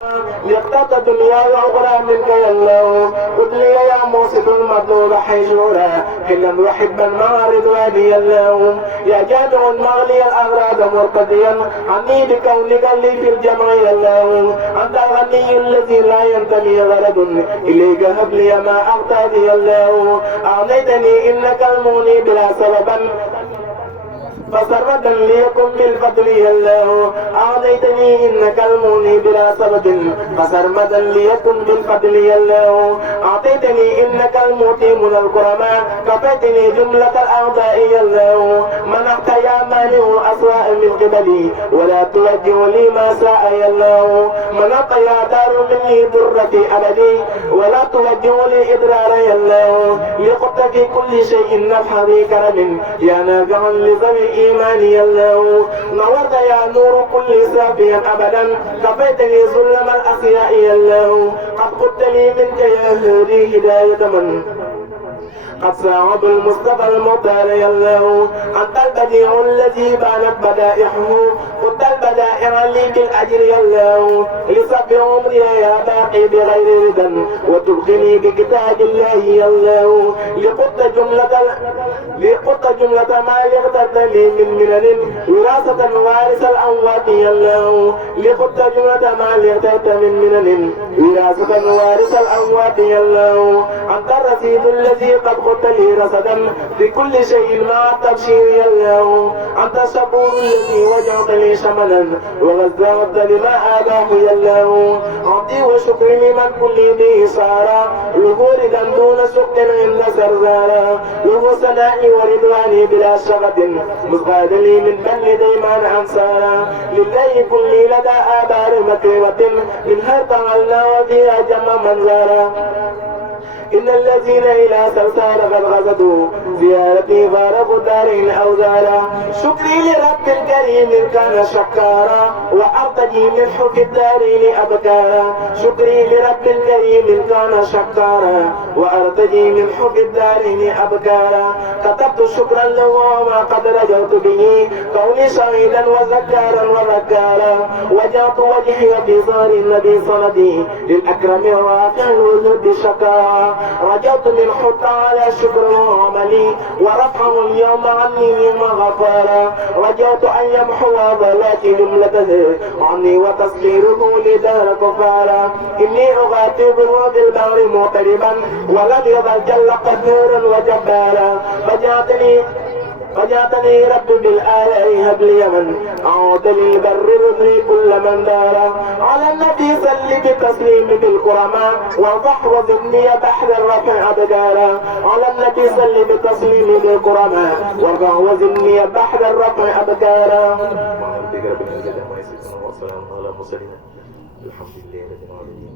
لقطة دنيا وأخرى منك يا الله. خذ لي يا موسف المطلوب حيشورا حلا وحبا مع رضواني يا الله. يا جامع المغلي الأغراض مرتديا عني بكونك لي في الجمع يا الله. أنت الغني الذي لا ينتمي غرض إليك هب لي ما أغتادي يا الله. أغنيتني إنك المغني بلا سببا فسرمدا ليكن بالفضل يا الله. أعطيتني إنك المغني بلا سبب فسرمدا ليكن بالفضل يا الله. أعطيتني إنك المؤتي من الكرماء كفيتني جملة الأعضاء يا الله. منعت يا مانع أسواء من قبلي ولا توجه لي ما ساء يا الله. منعت يا دار مني ضرتي أبدي ولا توجه لي إضرار يا الله. لقد في كل شيء نفح ذي كرم يا نافعا لذوي إيماني يا الله. نورت يا نور كل سافيا أبدا كفيتني ظلم الأخياء يا الله. قد قلت لي منك يا هادي هداية من قد صعب المصطفى المختار يا الله. أنت البديع الذي بانت بدائحه قلت البدائع لي بالأجر يا الله. لصب عمري يا باقي بغير ردا وتلقني بكتاب الله يا الله. لقط جملة ما اخترت لي من منن وراثة وارث الأموات يا الله. لقط جملة ما اخترت من منن وراثة وارث الأموات يا الله. أنت الرصيد الذي قد قلت لي رصدا بكل شيء مع التبشير يا الله. أنت الصبور الذي وجعت لي شملا وغذبت لما آباه يا الله. عبدي وشكري لمن كل به صارا له ردا دون سكت عند سرزارا. له ثنائي ورضواني بلا شغب مزغاد لي من بل ديمان أنصارا. لله كل لدى آبار مكرمة منها تعلنا وفيها جمع منزارا. إن الذين إلى سلسال قد غزدوا زيارتي فارقوا دارين أوزارا. شكري لرب كريم كان شكارا وأرتجي من حب الدارين أبكارا. شكري لرب كريم كان شكارا وأرتجي من حب الدارين أبكارا. كتبت شكرا له وما قد رجوت به كوني شهيدا وذكارا وذكارا. وجعت وجهي في صار النبي صندي للأكرم الرافع الوجود الشكارا. رجوت من حب على شكر وعملي ورفعه اليوم عني مما غفارا. رجوت أن يمحو ضلاتي جملته عني وتصغيره لدار كفارا. إني أغاتبه بالبار معتربا ولم يظل جل قهورا وجبارا. فجاتني ربي بالآلاء هب لي من أعود للبر رضي كل من دارا. على النبي صل بتسليم بالكرماء وضح وزدني بحر الرفع أبدارا. على النبي صل بتسليم بالكرماء وضح وزدني بحر الرفع أبدارا. الحمد لله رب العالمين.